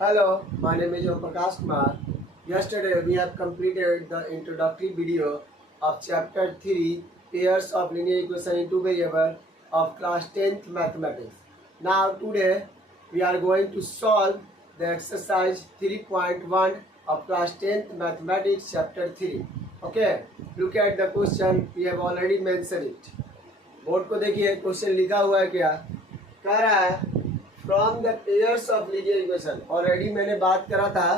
Hello, my name is Om Prakash Kumar. Yesterday we have completed the introductory video of chapter 3 pairs of linear equation in two variable of class 10th mathematics. Now today we are going to solve the exercise 3.1 of class 10th mathematics chapter 3. Okay, look at the question, we have already mentioned it. Board को देखिए question लिखा हुआ है क्या कह रहा है from the pairs of linear equation. Already मैंने बात करा था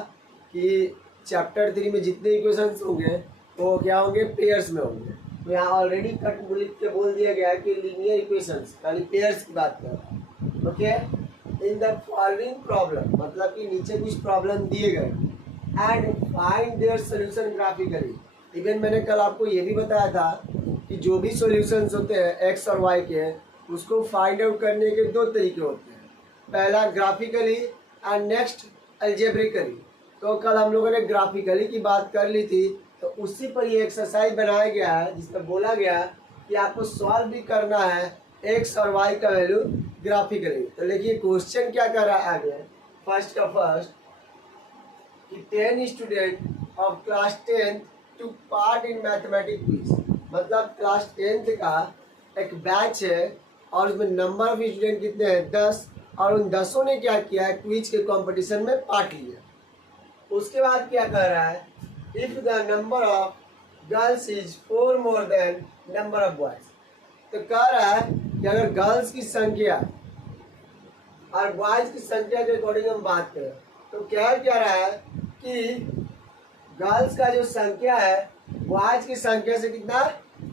कि चैप्टर 3 में जितने इक्वेशंस होंगे वो क्या होंगे पेयर्स में होंगे। तो यहाँ ऑलरेडी कट लिख के बोल दिया गया है कि लीनियर इक्वेशंस यानी पेयर्स की बात कर रहा है। Okay, in the following problem मतलब कि नीचे कुछ प्रॉब्लम दिए गए and find their solution graphically. Even मैंने कल आपको ये भी बताया था कि जो भी सॉल्यूशंस होते हैं एक्स और वाई के उसको फाइंड आउट करने के दो तरीके होते हैं, पहला ग्राफिकली एंड नेक्स्ट अलजेब्रिकली। तो कल हम लोगों ने ग्राफिकली की बात कर ली थी, तो उसी पर ये एक्सरसाइज बनाया गया है जिसमें बोला गया कि आपको सॉल्व भी करना है एक्स और वाई का वैल्यू ग्राफिकली। तो देखिए क्वेश्चन क्या कर रहा है आगे। फर्स्ट का फर्स्ट कि 10 student of class 10 took part in mathematics quiz. मतलब क्लास 10th का एक बैच है और उसमें नंबर ऑफ स्टूडेंट कितने हैं 10, और उन 10 ने क्या किया है क्विज के कंपटीशन में पार्ट लिया। उसके बाद क्या कह रहा है if the number of girls is 4 more than number of boys. तो कह रहा है कि अगर गर्ल्स की संख्या और बॉयज की संख्या के अकॉर्डिंग हम बात करें तो क्या कह रहा है कि गर्ल्स का जो संख्या है बॉयज की संख्या से कितना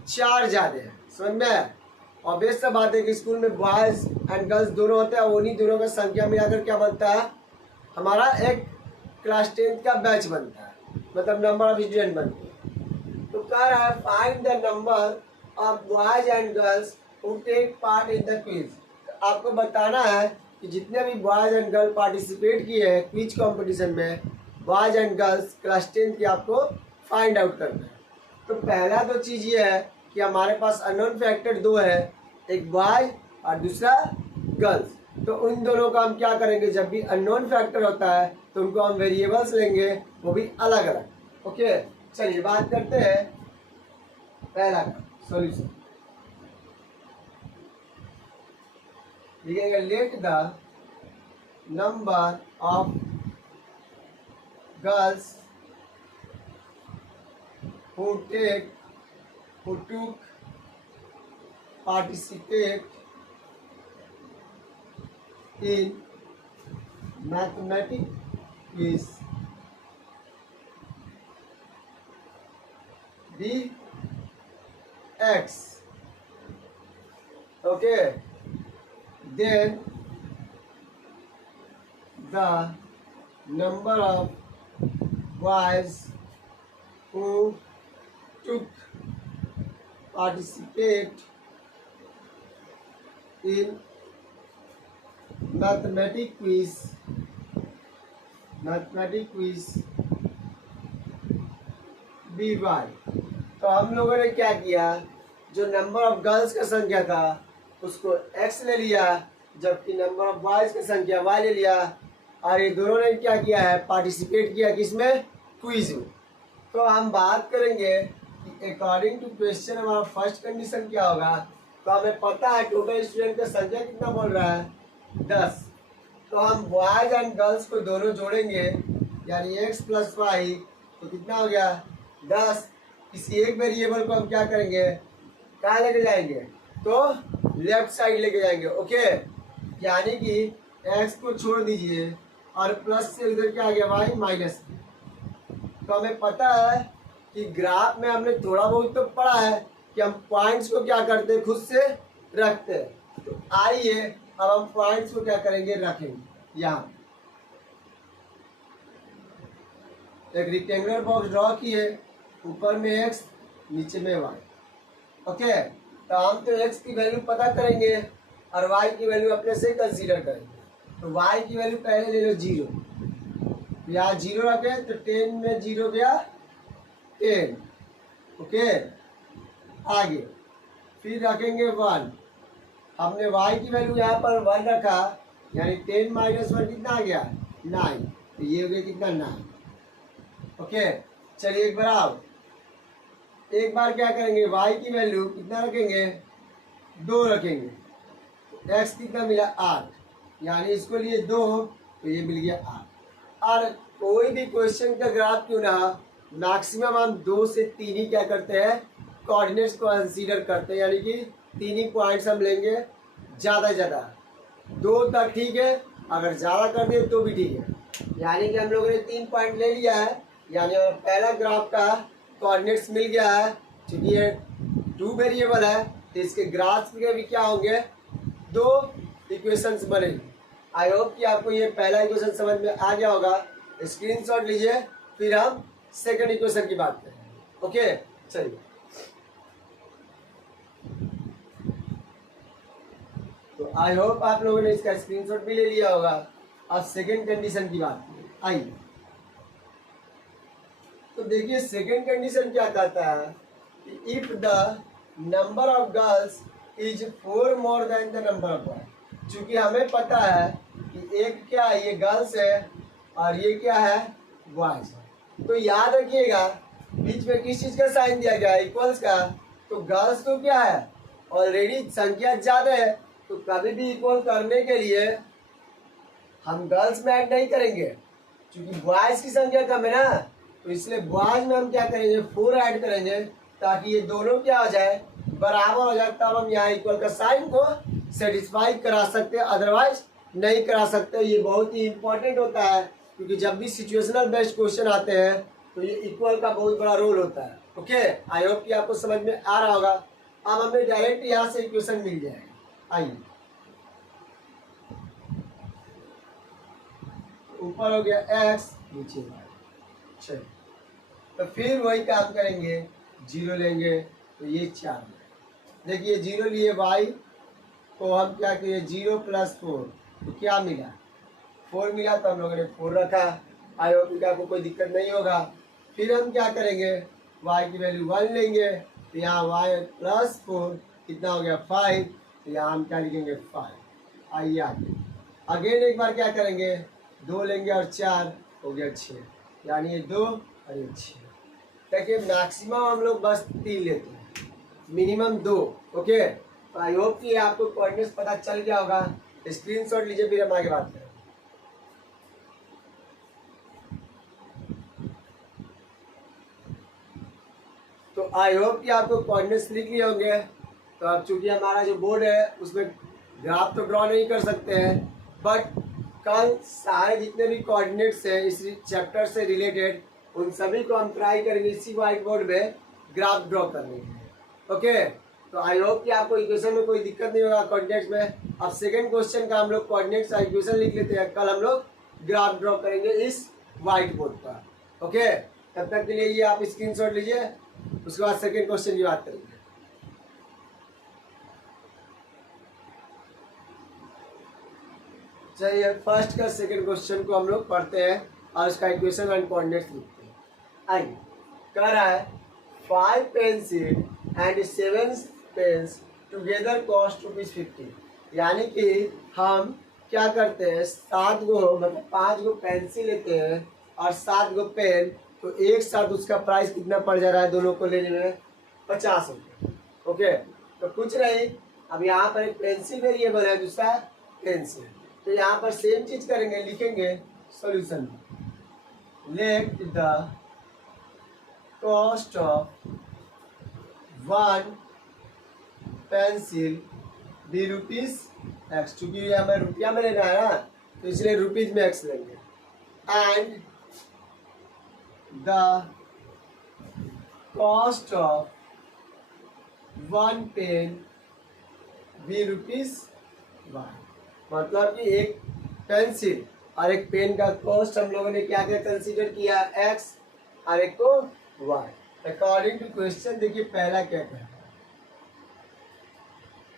4 ज़्यादा है। समझ में ऑब्वियस सा बात है कि स्कूल में बॉयज एंड गर्ल्स दोनों होते हैं, उन्हीं दोनों का संख्या मिलाकर क्या बनता है हमारा एक क्लास 10th का बैच बनता है, मतलब नंबर ऑफ स्टूडेंट बनते हैं। तो कह रहा है find the number of boys and girls who take part in the quiz. आपको बताना है कि जितने भी बॉयज एंड गर्ल पार्टिसिपेट किए हैं क्विज कॉम्पिटिशन में boys and girls class 10th की आपको फाइंड आउट करना है। तो पहला तो चीज़ ये है कि हमारे पास अननोन फैक्टर दो है, एक बॉय और दूसरा गर्ल्स। तो उन दोनों का हम क्या करेंगे, जब भी अननोन फैक्टर होता है तो उनको हम वेरिएबल्स लेंगे, वो भी अलग अलग। ओके, चलिए बात करते हैं पहला का सॉल्यूशन। लिखेंगे let the number of girls who took participate in mathematics quiz be X. Okay, then the number of boys who took participate in mathematics quiz BY। तो हम लोगों ने क्या किया, जो नंबर ऑफ गर्ल्स का संख्या था उसको x ले लिया, जबकि नंबर ऑफ बॉयज की संख्या y ले लिया, और ये दोनों ने क्या किया है पार्टिसिपेट किया किसमें क्विज में। तो हम बात करेंगे कि अकॉर्डिंग टू क्वेश्चन हमारा फर्स्ट कंडीशन क्या होगा। तो हमें पता है टोटल स्टूडेंट का संख्या कितना बोल रहा है 10। तो हम बॉयज एंड गर्ल्स को दोनों जोड़ेंगे यानी x प्लस वाई, तो कितना हो गया 10। किसी एक वेरिएबल को हम क्या करेंगे कहाँ लेके जाएंगे, तो लेफ्ट साइड लेके जाएंगे। ओके, यानी कि x को छोड़ दीजिए और प्लस से उधर क्या आ गया y माइनस। तो हमें पता है कि ग्राफ में हमने थोड़ा बहुत तो पढ़ा है कि हम पॉइंट्स को क्या करते हैं खुद से रखते हैं। तो आइए अब हम पॉइंट्स को क्या करेंगे रखेंगे। यहाँ एक रेक्टेंगुलर बॉक्स ड्रॉ किए, ऊपर में x नीचे में y। ओके, तो हम तो x की वैल्यू पता करेंगे और y की वैल्यू अपने से कंसीडर करेंगे। तो y की वैल्यू पहले ले लो 0, यहाँ 0 रखे तो 10 में 0 गया 10। ओके, आगे फिर रखेंगे 1। हमने y की वैल्यू यहाँ पर 1 रखा, यानी 10 माइनस 1 कितना आ गया 9, तो ये हो गया कितना 9। ओके, चलिए एक बार आप एक बार क्या करेंगे, y की वैल्यू कितना रखेंगे, 2 रखेंगे, x कितना मिला 8, यानी इसको लिए 2 तो ये मिल गया 8। और कोई भी क्वेश्चन का ग्राफ क्यों ना, मैक्सिमम हम 2 से 3 ही क्या करते हैं, कोऑर्डिनेट्स को कंसीडर करते हैं, यानी कि 3 ही पॉइंट्स हम लेंगे, ज़्यादा 2 तक ठीक है, अगर ज़्यादा कर दे तो भी ठीक है। यानी कि हम लोगों ने 3 पॉइंट ले लिया है, यानी हमें पहला ग्राफ का कोऑर्डिनेट्स मिल गया है। क्योंकि ये 2 वेरिएबल है तो इसके ग्राफ के भी क्या होंगे, 2 इक्वेशंस बनेंगे। आई होप कि आपको ये पहला इक्वेशन समझ में आ गया होगा। स्क्रीनशॉट लीजिए, फिर हम सेकंड इक्वेशन की बात करें। ओके, चलिए तो आई होप आप लोगों ने इसका स्क्रीनशॉट भी ले लिया होगा। अब सेकंड कंडीशन की बात करें, आइए। तो देखिए सेकंड कंडीशन क्या कहता है कि if the number of girls is 4 more than the number of boys. चूंकि हमें पता है कि एक क्या है, ये गर्ल्स है और ये क्या है, बॉयज है। तो याद रखिएगा बीच में किस चीज का साइन दिया गया है, इक्वल्स का। तो गर्ल्स तो क्या है, ऑलरेडी संख्या ज्यादा है, तो कभी भी इक्वल करने के लिए हम गर्ल्स में ऐड नहीं करेंगे, क्योंकि बॉयज की संख्या कम है ना। तो इसलिए बॉयज में हम क्या करेंगे, 4 ऐड करेंगे, ताकि ये दोनों क्या हो जाए, बराबर हो जाए। तब हम यहाँ इक्वल का साइन को सेटिस्फाई करा सकते हैं, अदरवाइज नहीं करा सकते। ये बहुत ही इंपॉर्टेंट होता है, क्योंकि जब भी सिचुएशनल बेस्ड क्वेश्चन आते हैं तो ये इक्वल का बहुत बड़ा रोल होता है। ओके, आई होप कि आपको समझ में आ रहा होगा। अब हमें डायरेक्ट यहाँ से इक्वेशन मिल जाएगा। आइए, ऊपर हो गया x, नीचे y। चलिए, तो फिर वही काम करेंगे, 0 लेंगे तो ये 4। देखिए 0 लिए y को हम क्या किए, 0 + 4 तो क्या मिला, 4 मिला। तो हम लोगों ने 4 रखा। आई होप कि आपको कोई दिक्कत नहीं होगा। फिर हम क्या करेंगे, y की वैल्यू 1 लेंगे, तो यहाँ y + 4 कितना हो गया 5, तो यहाँ हम क्या लिखेंगे 5। आइए आगे अगेन एक बार क्या करेंगे, 2 लेंगे और 4 हो गया 6, यानी ये 2 और ये 6। देखिए मैक्सिमम हम लोग बस 3 लेते हैं, मिनिमम 2। ओके, तो आई होप कि आपको कोऑर्डिनेट्स पता चल गया होगा। स्क्रीनशॉट लीजिए, फिर हम आगे बात करें। तो आई होप कि आपको कोऑर्डिनेट्स लिख लिए होंगे। तो अब चूंकि हमारा जो बोर्ड है उसमें ग्राफ तो ड्रॉ नहीं कर सकते हैं, बट कल सारे जितने भी कोऑर्डिनेट्स हैं इस चैप्टर से रिलेटेड, उन सभी को हम ट्राई करेंगे इसी व्हाइट बोर्ड में ग्राफ ड्रॉ करने के। ओके, तो आई होप कि आपको इक्वेशन में कोई दिक्कत नहीं होगा कोऑर्डिनेट्स में। अब सेकंड क्वेश्चन का हम लोग कोऑर्डिनेट्स का इक्वेशन लिख लेते हैं, कल हम लोग ग्राफ ड्रॉ करेंगे इस व्हाइट बोर्ड पर। ओके, तब तक के लिए ये आप स्क्रीनशॉट लीजिए, उसके बाद सेकंड क्वेश्चन की बात करेंगे। चलिए फर्स्ट का सेकंड क्वेश्चन को हम लोग पढ़ते हैं और उसका इक्वेशन एंड कोऑर्डिनेट्स लिखते हैं। आइए, कह रहा है 5 pencil and 7 pens together cost ₹50। यानी कि हम क्या करते हैं, 7 गो मतलब 5 गो पेंसिल लेते हैं और 7 गो पेन, तो एक साथ उसका प्राइस कितना पड़ जा रहा है दोनों को लेने में, 50 रुपये। ओके, तो कुछ नहीं, अब यहाँ पर एक पेंसिल वेरिएबल है, दूसरा पेंसिल। तो यहाँ पर सेम चीज करेंगे, लिखेंगे solution, let the cost of 1 pencil be ₹x। चूंकि ये हमें रुपया में लेना है ना, तो इसलिए रुपीज में x लेंगे। And the cost of 1 pen be ₹1। मतलब कि एक पेंसिल और एक पेन का कॉस्ट हम लोगों ने क्या क्या कंसीडर किया, x और एक को y। अकॉर्डिंग टू क्वेश्चन देखिए पहला क्या है,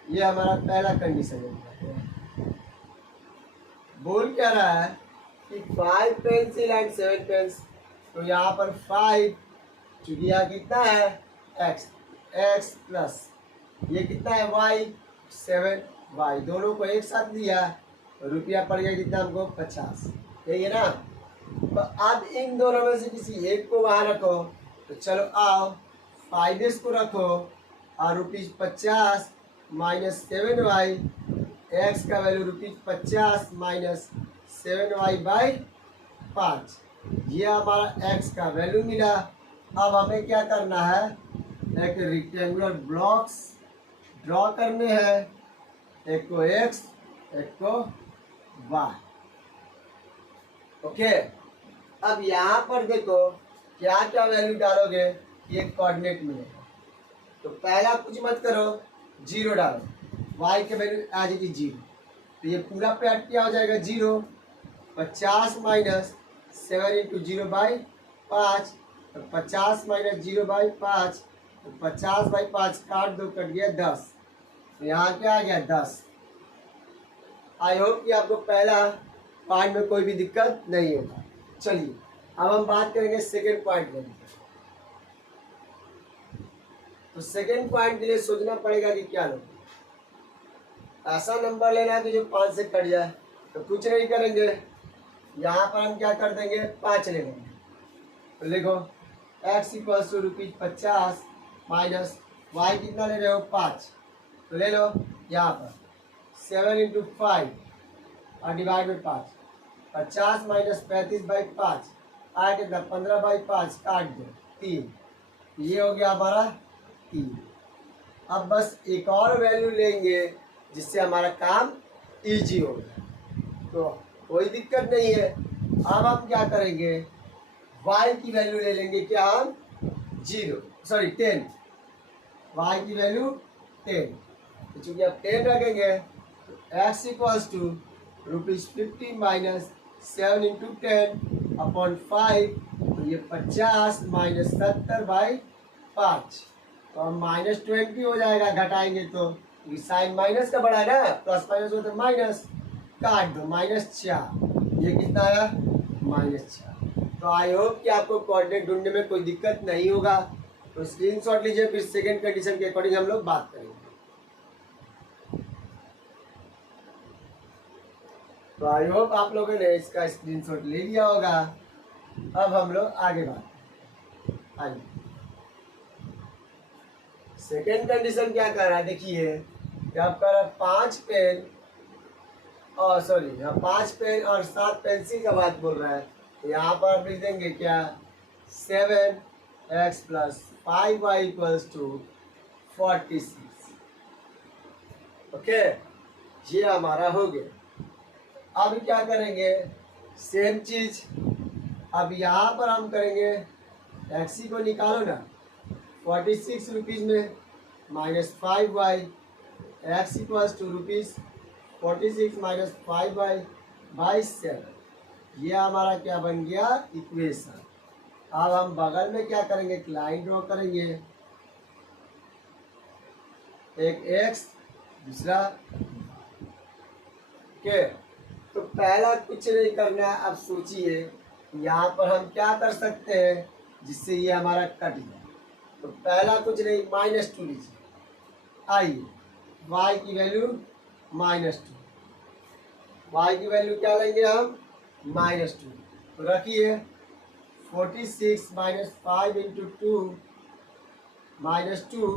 ये हमारा पहला कंडीशन है। बोल क्या रहा है कि 5 पेंसिल एंड 7 पेन्स, तो यहाँ पर 5, चूंकि यहाँ कितना है x प्लस ये कितना है y 7, y दोनों को एक साथ लिया, रुपया पड़ गया कितना हमको 50। यही है ना। तो अब इन दोनों में से किसी एक को वहां रखो। तो चलो आओ, 5s को रखो और ₹50 माइनस 7y, एक्स का वैल्यू ₹50 माइनस 7y बाई 5। ये हमारा एक्स का वैल्यू मिला। अब हमें क्या करना है, एक रेक्टेंगुलर ब्लॉक्स ड्रॉ करने हैं, एक को एक्स एक को वाई। ओके, अब यहाँ पर देखो क्या क्या वैल्यू डालोगे, ये कोऑर्डिनेट मिलेगा। तो पहला कुछ मत करो, 0 डालो, y के वैल्यू एज इट इज 0। तो ये पूरा पैट क्या हो जाएगा 0। 50 माइनस 7 इंटू 0 बाई 5। तो 50 माइनस 0 बाई 5, तो 50 बाई 5 काट दो, कट गया 10। तो यहाँ क्या आ गया 10। आई होप कि आपको पहला पॉइंट में कोई भी दिक्कत नहीं होगा। चलिए अब हम बात करेंगे सेकेंड पॉइंट में। तो सेकेंड पॉइंट के लिए सोचना पड़ेगा कि क्या लो, ऐसा नंबर लेना है कि जो 5 से कट जाए। तो कुछ नहीं करेंगे, यहाँ पर हम क्या कर देंगे 5 ले लेंगे। तो लिखो x equals to ₹50 minus y कितना ले रहे हो 5। तो ले लो यहाँ पर 7 इंटू 5 और डिवाइड में 5। 50 माइनस 35 बाई 5 आया कितना 15 बाई 5 काट दो 3। ये हो गया हमारा 3। अब बस एक और वैल्यू लेंगे जिससे हमारा काम इजी होगा, तो कोई दिक्कत नहीं है। अब हम क्या करेंगे, y की वैल्यू ले लेंगे क्या हम 10 y की वैल्यू 10। तो चूंकि अब 10 रखेंगे तो x equals to ₹50 minus 7 into 10 upon 5। तो ये 50 माइनस 70 बाई 5। तो अब -20 हो जाएगा, घटाएंगे तो साइन माइनस का बड़ा है ना, प्लस माइनस हो तो माइनस, काट दो -4। ये कितना आया -4। तो आई होप कि आपको कोऑर्डिनेट ढूंढने में कोई दिक्कत नहीं होगा। तो स्क्रीनशॉट लीजिए, फिर सेकंड कंडीशन के अकॉर्डिंग हम लोग बात करेंगे। तो आई होप आप लोगों ने इसका स्क्रीनशॉट ले लिया होगा। अब हम लोग आगे बात आइए। सेकेंड कंडीशन क्या कर रहा है, देखिए क्या आप कर रहा है 5 पेन और 5 पेन और 7 पेंसिल का बात बोल रहा है। तो यहाँ पर आप लिख देंगे क्या 7x plus 5y equals to 46। Okay, ये हमारा हो गया। अब क्या करेंगे सेम चीज, अब यहाँ पर हम करेंगे एक्सी को निकालो ना, 46 रुपीज़ में -5y, x equals to ₹46 minus 5y by 7। ये हमारा क्या बन गया इक्वेशन। अब हम बगल में क्या करेंगे, एक लाइन ड्रॉ करेंगे, एक x दूसरा के। तो पहला कुछ नहीं करना है, अब सोचिए यहाँ पर हम क्या कर सकते हैं जिससे ये हमारा कट जाए। तो पहला कुछ नहीं, -2 लीजिए। आइए y की वैल्यू -2, y की वैल्यू क्या लेंगे हम -2। तो रखिए 46 माइनस 5 इंटू 2 -2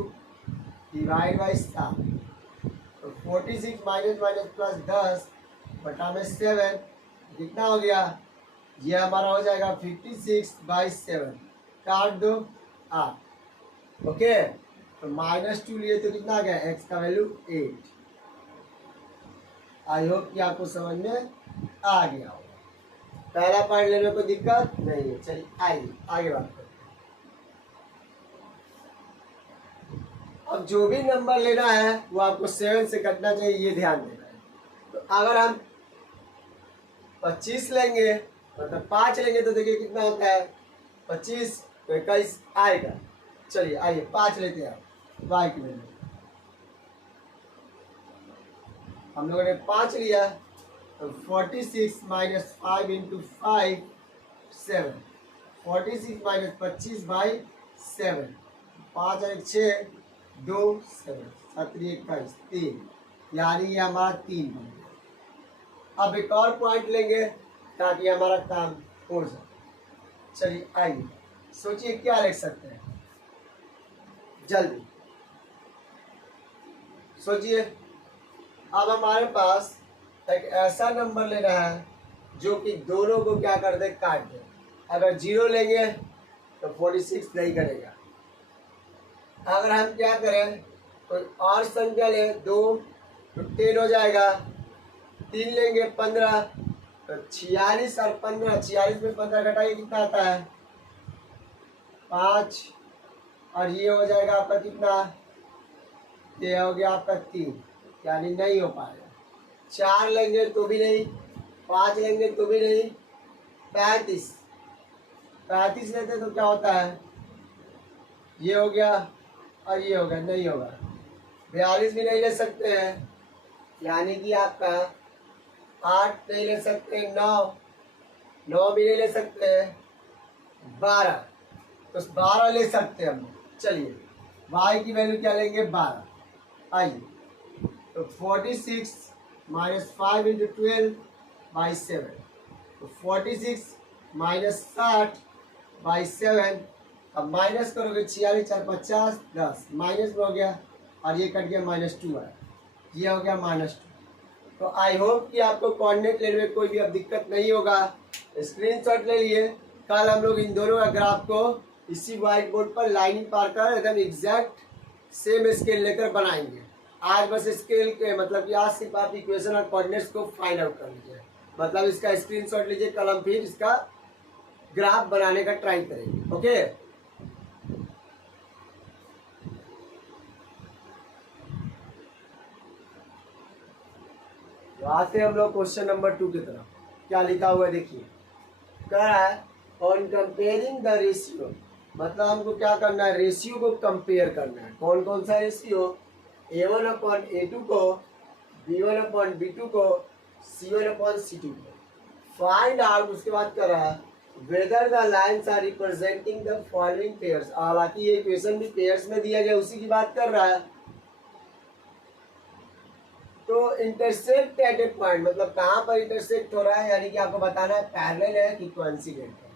डिवाइड बाई 7। तो 46 माइनस माइनस प्लस 10 बटा में 7 कितना हो गया, ये हमारा हो जाएगा 56 बाई 7, काट दो 8। ओके, तो -2 लिए तो कितना आ गया, x का वैल्यू 8। आई होप कि आपको समझ में आ गया होगा। पहला पॉइंट लेने में कोई दिक्कत नहीं है। चलिए आइए आगे बात करते हैं। अब जो भी नंबर लेना है वो आपको 7 से कटना चाहिए, ये ध्यान देना है। तो अगर हम 25 लेंगे मतलब 5 लेंगे तो देखिए कितना होता है 25 तो 21 आएगा। चलिए आइए 5 लेते हैं आप y की वैल्यू। हम लोगों ने 5 लिया तो 46 माइनस 5 इंटू 5 7, 46 माइनस 25 बाई 7, 5 और 1 6 2 7 7 21 3, यानी ये हमारा 3 बन गया। अब एक और पॉइंट लेंगे ताकि हमारा काम हो जाए। चलिए आइए सोचिए क्या लिख सकते हैं, जल्दी सोचिए। अब हमारे पास एक ऐसा नंबर लेना है जो कि दोनों को क्या कर दे, काट दे। अगर 0 लेंगे तो 46 नहीं करेगा। अगर हम क्या करें, कोई और संख्या ले 2 तो 10 हो जाएगा। 3 लेंगे 15 तो 46 और 15, 46 में 15 घटाइए कितना आता है 5, और ये हो जाएगा आपका कितना, ये हो गया आपका 3, यानी नहीं हो पाएगा। 4 लेंगे तो भी नहीं, 5 लेंगे तो भी नहीं, 35 लेते तो क्या होता है, ये हो गया और ये हो गया, नहीं होगा। 42 भी नहीं ले सकते हैं, यानी कि आपका 8 नहीं ले सकते, 9 भी नहीं ले सकते, 12 तो 12 ले सकते हैं हम। चलिए y की वैल्यू क्या लेंगे, 12। आइए तो 46 माइनस 5 इंटू 12/7, तो 46 माइनस 60/7। अब माइनस करोगे 46 4 50 10, माइनस में हो गया और ये कट गया -2 है, ये हो गया -2। तो आई होप कि आपको कोऑर्डिनेट लेने में कोई भी अब दिक्कत नहीं होगा। स्क्रीनशॉट ले लिए। कल हम लोग इन दोनों का ग्राफ को इसी व्हाइट बोर्ड पर लाइनिंग पार कर एकदम एग्जैक्ट सेम स्केल लेकर बनाएंगे। आज बस स्केल के मतलब कि आज सिर्फ आप इक्वेशन और कोऑर्डिनेट्स को फाइंड आउट कर लीजिए, मतलब इसका स्क्रीनशॉट लीजिए। कल हम फिर इसका ग्राफ बनाने का ट्राई करेंगे। ओके, तो आते हैं हम लोग क्वेश्चन नंबर 2 की तरफ। क्या लिखा हुआ है देखिए, कह रहा है ऑन कंपेयरिंग द रेशियो, मतलब हमको क्या करना है, रेशियो को कंपेयर करना है। कौन कौन सा रेशियो, A1/A2 को, B1/B2 को, C1/C2 को फाइंड आउट। उसके बाद कर रहा है whether the lines are representing the following pairs. हालांकि ये इक्वेशन भी पेयर्स में दिया गया, उसी की बात कर रहा है। तो इंटरसेक्ट एट ए पॉइंट, मतलब कहाँ पर इंटरसेक्ट हो रहा है, यानी कि आपको बताना है पैरेलल है कि कोइंसिडेंट है।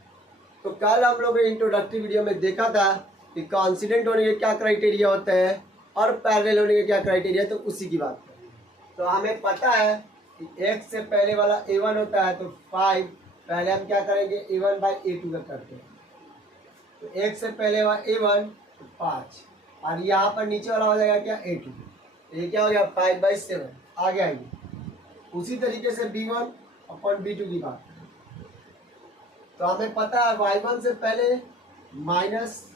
तो कल हम लोग इंट्रोडक्टरी वीडियो में देखा था कि कोइंसिडेंट होने के क्या क्राइटेरिया होते हैं और पैरेलल होने के क्या क्राइटेरिया, तो उसी की बात करेंगे। तो हमें पता है कि x से पहले वाला a1 होता है, तो 5 पहले हम क्या करेंगे, A1/A2 का करते हैं। तो x से पहले वाला a1 तो 5, और यहाँ पर नीचे वाला हो जाएगा क्या, a2। ये क्या हो गया 5/7, आगे आएंगे। उसी तरीके से B1/B2 की बात करें तो हमें पता है y1 से पहले माइनस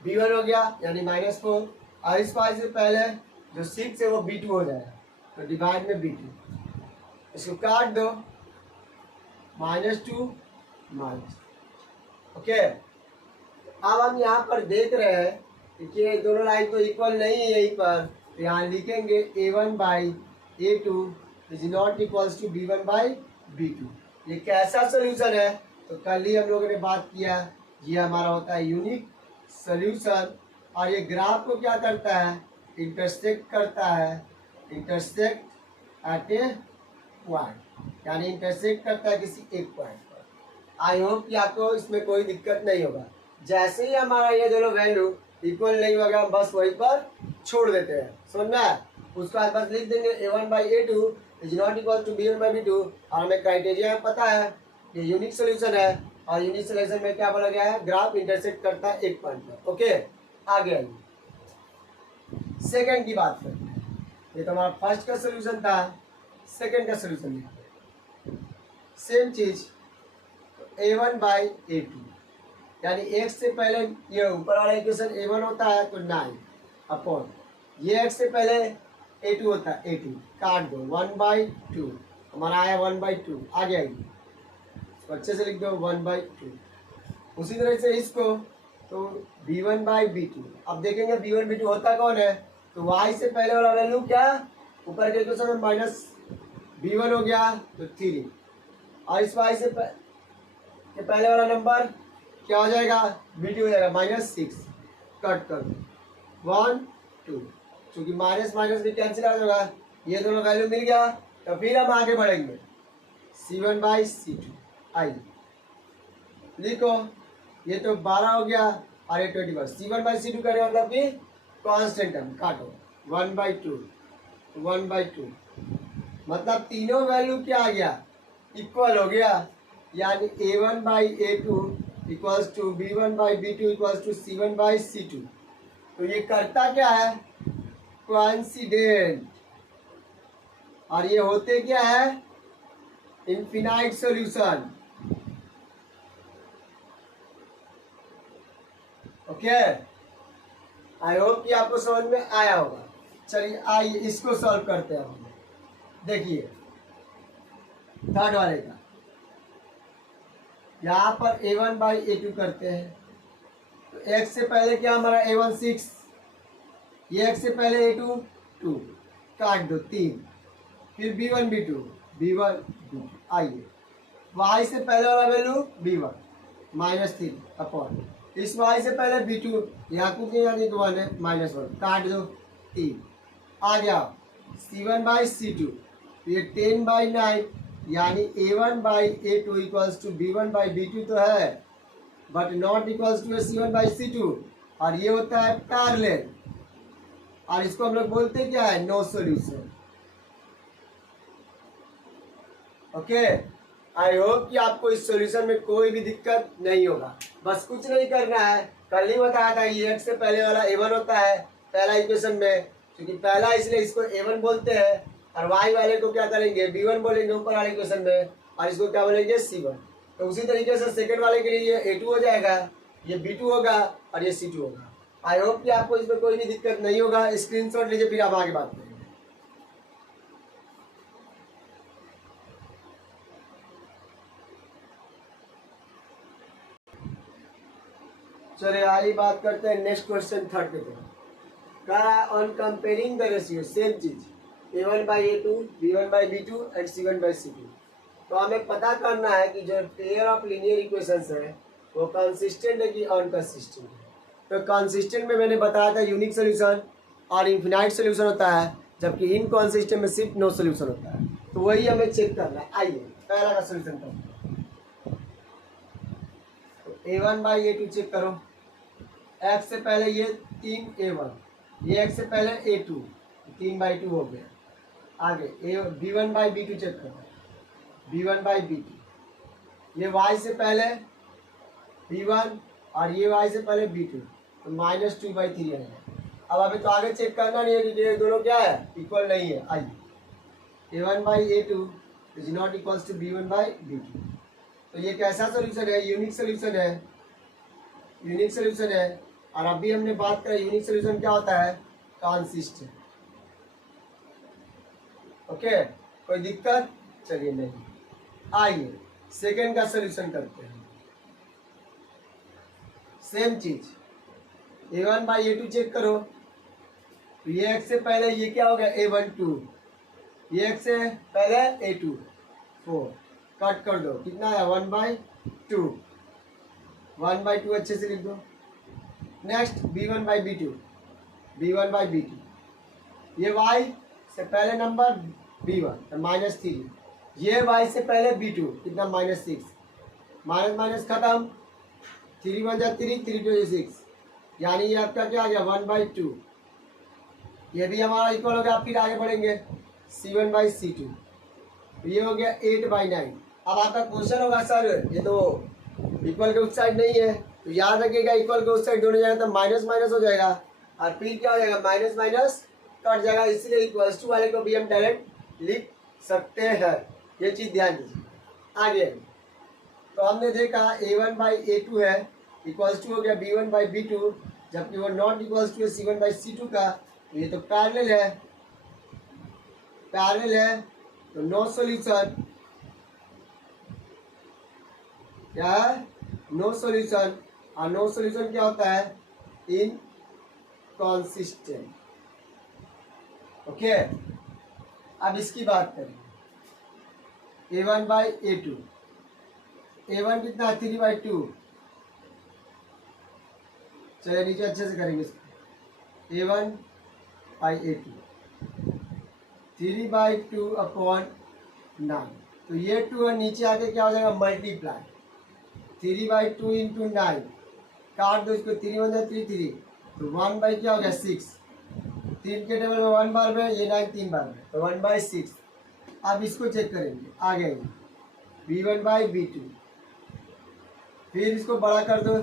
B1 हो गया यानी -4, और इस 5 से पहले जो 6 है वो B2 हो जाएगा, तो डिवाइड में B2, इसको काट दो, -2 ओके। अब हम यहाँ पर देख रहे हैं कि ये दोनों लाइन तो इक्वल नहीं है, यहीं पर यहाँ लिखेंगे A1/A2 is not equals to B1/B2। ये कैसा सोल्यूशन है, तो कल ही हम लोगों ने बात किया, ये हमारा होता है यूनिक सोल्यूशन। और ये ग्राफ को क्या करता है, इंटरसेक्ट करता है, इंटरसेक्ट एट ए पॉइंट, यानी इंटरसेक्ट करता है किसी एक पॉइंट पर। आई होप कि आपको इसमें कोई दिक्कत नहीं होगा। जैसे ही हमारा ये दोनों वैल्यू इक्वल नहीं होगा, हम बस वहीं पर छोड़ देते हैं, समझना है। उसके बाद बस लिख देंगे A1/A2 is not equal to B1/B2, और हमें क्राइटेरिया पता है, ये यूनिक सोल्यूशन है, और यूनिक सोल्यूशन में क्या बोला गया है, ग्राफ इंटरसेक्ट करता है एक पॉइंट पर। ओके, आगे आइए सेकंड की बात करते हैं। ये तो हमारा फर्स्ट का सोल्यूशन था, सेकंड का सोल्यूशन लिखते हैं। सेम चीज, A1/A2 यानी x से पहले ये ऊपर वाला इक्वेशन A1 होता है तो 9 अपॉन ये x से पहले A2 होता है, A2 काट दो, 1/2 हमारा आया 1/2, आगे आएगी तो अच्छे से लिख दो 1/2। उसी तरह से इसको तो B1/B2। अब देखेंगे B1/B2 होता कौन है, तो y से पहले वाला वैल्यू क्या, ऊपर के इक्वेशन में -B1 हो गया तो 3, और इस y से पहले वाला नंबर क्या हो जाएगा, B2 हो जाएगा -6, कट कर दो 1 2, क्योंकि माइनस माइनस भी कैंसिल आ जाएगा, ये दोनों वैल्यू मिल गया। तो फिर हम आगे बढ़ेंगे C1 बाई C2। आइए लिखो, ये तो 12 हो गया और ये 21। C1 बाई C2 करे मतलब कि कांस्टेंट टर्म, काटो 1/2 1/2, मतलब तीनों वैल्यू क्या आ गया, इक्वल हो गया, यानी A1 by A2 equals to B1 by B2 equals to C1 by C2। तो ये करता क्या है, कोइंसिडेंट, और ये होते क्या है, infinite solution. Okay, I hope कि आपको समझ में आया होगा। चलिए आइए इसको सॉल्व करते हैं हम। देखिए थर्ड वाले का, यहाँ पर A1 बाई A2 करते हैं, तो x से पहले क्या हमारा A1 6, ये x से पहले A2 2, काट दो 3, फिर B1 B2 B1 B2। आइए y से पहले वाला वैल्यू B1 -3 अपॉन, इस y से पहले B2, यहाँ कुछ नहीं यानी तो 1 है -1, काट दो 3, आ गया C1 बाई C2, ये 10/9, यानी A1 by A2 equals to B1 by B2 तो है, but not equals to C1 by C2, और ये होता है पैरेलल, और इसको हम लोग बोलते क्या है, no solution. Okay, I hope कि आपको इस सॉल्यूशन में कोई भी दिक्कत नहीं होगा। बस कुछ नहीं करना है, कल ही बताया था ये x से पहले वाला A1 होता है पहला इक्वेशन में, क्योंकि पहला इसलिए इसको A1 बोलते हैं, और y वाले को क्या करेंगे, B1 बोलेंगे ऊपर वाले इक्वेशन में, और इसको क्या बोलेंगे, C1। तो उसी तरीके से सेकंड वाले के लिए ये A2 हो जाएगा, ये B2 होगा और ये C2 होगा। आई होप कि आपको इसमें कोई भी दिक्कत नहीं होगा। स्क्रीनशॉट लीजिए, फिर आप आगे बात करेंगे। चलिए आइए बात करते हैं नेक्स्ट क्वेश्चन थर्ड के तरफ। कह रहा है on comparing the ratio, same चीज A1 by A2 B1 by B2 and C1 by C2। तो हमें पता करना है कि जो पेयर ऑफ लीनियर इक्वेशंस है वो कंसिस्टेंट है कि अनकंसिस्टेंट है। तो कंसिस्टेंट में मैंने बताया था यूनिक सोल्यूशन और इन्फिनाइट सोल्यूशन होता है, जबकि इनकंसिस्टेंट में सिर्फ नो सोल्यूशन होता है। तो वही हमें चेक करना है। आइए पहला का सोल्यूशन करते हैं। तो A1 बाई A2 चेक करो, x से पहले ये 3A1, ये x से पहले A2, 3/2 हो गया। आगे B1 बाई B2 चेक करो, B1 बाई B2, ये y से पहले B1 और ये y से पहले B2, तो -2/3 है। अब अभी तो आगे चेक करना नहीं है कि ये दोनों क्या है, इक्वल नहीं है। आइए A1 by A2 is not equals to B1 by B2। तो ये कैसा सोल्यूशन है, यूनिक सोल्यूशन है, यूनिक सोल्यूशन है। और अभी हमने बात करें यूनिक सोल्यूशन क्या होता है, कंसिस्टेंट। ओके, कोई दिक्कत, चलिए नहीं। आइए सेकेंड का सोल्यूशन करते हैं। सेम चीज A1 बाई A2 चेक करो, तो ये x से पहले ये क्या हो गया, A1 2, ये x से पहले A2 4, कट कर दो, कितना है 1/2, 1/2 अच्छे से लिख दो। Next B1 by B2, B1 by B2, ये y से पहले नंबर B1 तो -3, ये y से पहले B2 कितना -6, माइनस माइनस खत्म, 3 1 जा 3, 3 2 6, यानी ये आपका क्या आ गया 1/2। ये भी हमारा इक्वल हो गया। फिर आगे बढ़ेंगे C1 बाई C2, ये हो गया 8/9। अब आपका क्वेश्चन होगा सर ये तो इक्वल के उस साइड नहीं है, तो याद रखिएगा इक्वल के उस साइड दोनों जाएगा तो माइनस माइनस हो जाएगा, और फिर क्या हो जाएगा, माइनस माइनस कट जाएगा, इसलिए इक्वल्स टू वाले को भी हम डायरेक्ट लिख सकते हैं। ये चीज़ ध्यान दीजिए। आगे तो हमने देखा A1 बाई A2 है, इक्वल्स टू हो गया B1 बाई B2, जबकि वो not equals to C1 by C2 का, तो ये तो पैरेलल है, पैरेलल है, तो नो सॉल्यूशन। क्या है, नो सॉल्यूशन। और नो सॉल्यूशन क्या होता है, इनकंसिस्टेंट। ओके, अब इसकी बात करें A1 बाई A2, A1 कितना 3/2, चलिए नीचे अच्छे से करेंगे इसको। A1 बाई A2 3/2 अपॉन 9, तो ये 2 और नीचे आके क्या हो जाएगा मल्टीप्लाई 3/2 इंटू 9 काट दो इसको 3 1 3 3 तो 1 बाई क्या हो गया 6 3 के टेबल में 1 बार में ये 9 3 बार में तो 1/6। अब इसको चेक करेंगे आगे b1/b2 फिर इसको बड़ा कर दो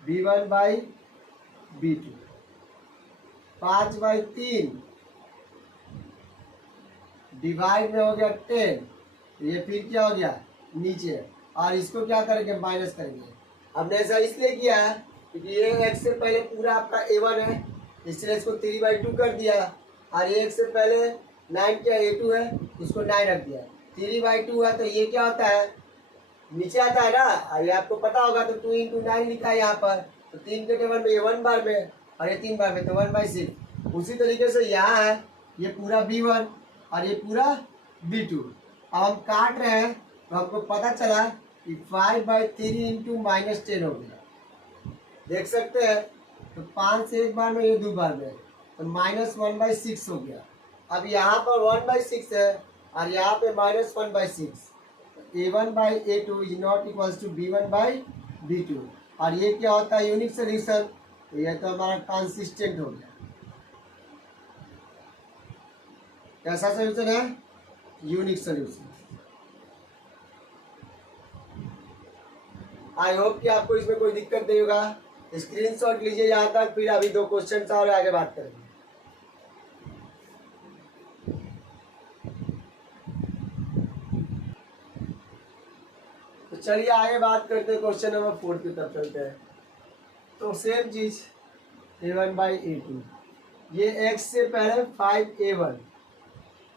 b1/b2 5/3 डिवाइड में हो गया 10 ये फिर क्या हो गया नीचे और इसको क्या करेंगे माइनस करेंगे। हमने ऐसा इसलिए किया है क्योंकि ये x से पहले पूरा आपका a1 है इसलिए इसको 3/2 कर दिया और ये x से पहले 9 क्या a2 है इसको 9 रख दिया 3/2 है तो ये क्या होता है नीचे आता है ना और ये आपको पता होगा तो 2 इंटू 9 लिखा है यहाँ पर तो 3 के टेबल में ये 1 बार में और ये 3 बार में तो 1/6। उसी तरीके से यहाँ है ये पूरा b1 और ये पूरा b2। अब हम काट रहे हैं तो हमको पता चला कि 5/3 इंटू -10 हो गया देख सकते हैं तो 5 से एक बार में ये 2 बार में तो -1/6 हो गया। अब यहाँ पर 1/6 है और यहाँ पे -1/6 a1/a2 is not equals to b1/b2 और ये क्या होता है यूनिक सोल्यूशन तो ये तो हमारा कंसिस्टेंट हो गया। कैसा सोल्यूशन है यूनिक सोल्यूशन। आई होप कि आपको इसमें कोई दिक्कत नहीं होगा। स्क्रीनशॉट लीजिए यहाँ तक फिर अभी 2 क्वेश्चन और आगे बात करेंगे। तो चलिए आगे बात करते हैं क्वेश्चन नंबर 4 की तरफ चलते हैं। तो सेम चीज a1/a2 ये x से पहले 5a1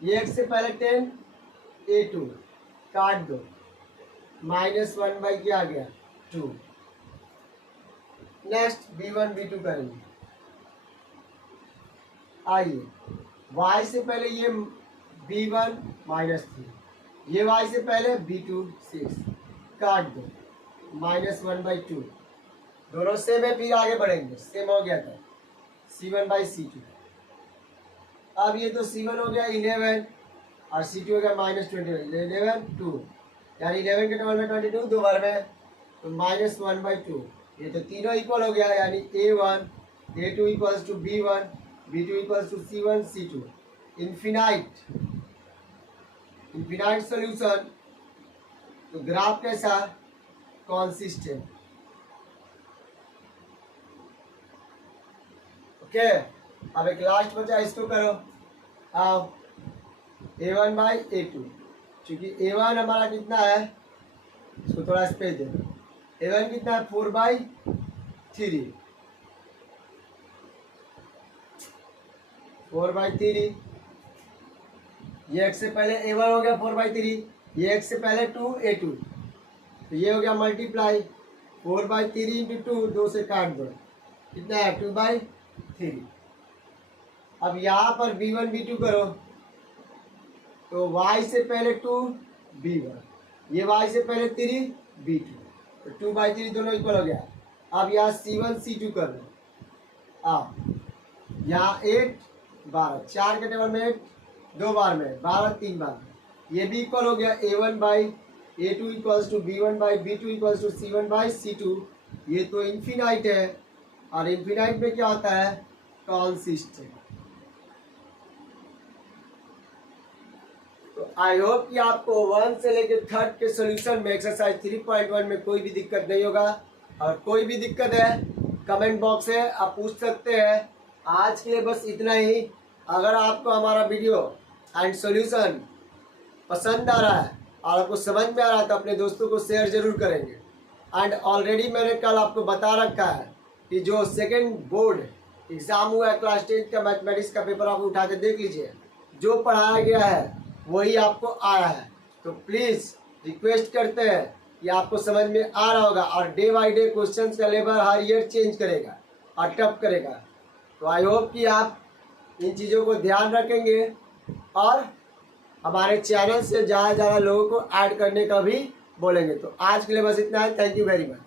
ये x से पहले 10a2 काट दो -1 बाई क्या आ गया 2। नेक्स्ट b1 b2 करेंगे। आइए y से पहले ये b1 -3 ये y से पहले b2 6 काट दो -1/2 दोनों सेम है फिर आगे बढ़ेंगे सेम हो गया था c1/c2। अब ये तो c1 हो गया 11 और c2 हो गया -21 11 2 यानी 11 के टेबल में 22 2 बार में तो -1/2 ये तो तीनों इक्वल हो गया यानी a1 a2 equals to b1 b2 equals to c1 c2 infinite solution. तो ग्राफ कैसा कॉन्सिस्टेंट। ओके अब एक लास्ट बचा इसको करो। आओ a1/a2 क्योंकि a1 हमारा कितना है इसको थोड़ा स्पेस दे दो a1 कितना है 4/3 4/3 ये x से पहले a1 हो गया 4/3 ये x से पहले 2a2 तो ये हो गया मल्टीप्लाई 4/3 इंटू 2 2 से काट दो कितना है 2/3। अब यहाँ पर b1 b2 करो तो y से पहले 2 b1 ये y से पहले 3 b2 तो 2/3 दोनों इक्वल हो गया। अब यहाँ c1 c2 कर लो। अब यहाँ 8 12 4 के टेबल में 8 2 बार में 12 3 बार में ये भी इक्वल हो गया a1/a2 equals to b1/b2 equals to c1/c2। ये तो इन्फिनाइट है और इन्फिनाइट में क्या होता है कॉन्सिस्टेंट। तो आई होप कि आपको 1 से लेकर 3rd के सॉल्यूशन में एक्सरसाइज 3.1 में कोई भी दिक्कत नहीं होगा और कोई भी दिक्कत है कमेंट बॉक्स है आप पूछ सकते हैं। आज के लिए बस इतना ही। अगर आपको हमारा वीडियो एंड सॉल्यूशन पसंद आ रहा है और आपको समझ में आ रहा है तो अपने दोस्तों को शेयर जरूर करेंगे। एंड ऑलरेडी मैंने कल आपको बता रखा है कि जो सेकेंड बोर्ड एग्ज़ाम हुआ है क्लास 10 का मैथमेटिक्स का पेपर आप उठा के देख लीजिए जो पढ़ाया गया है वही आपको आया है। तो प्लीज़ रिक्वेस्ट करते हैं कि आपको समझ में आ रहा होगा और डे बाई डे क्वेश्चन का लेवल हर ईयर चेंज करेगा और टफ करेगा। तो आई होप कि आप इन चीज़ों को ध्यान रखेंगे और हमारे चैनल से ज़्यादा लोगों को ऐड करने का भी बोलेंगे। तो आज के लिए बस इतना है। Thank you very much.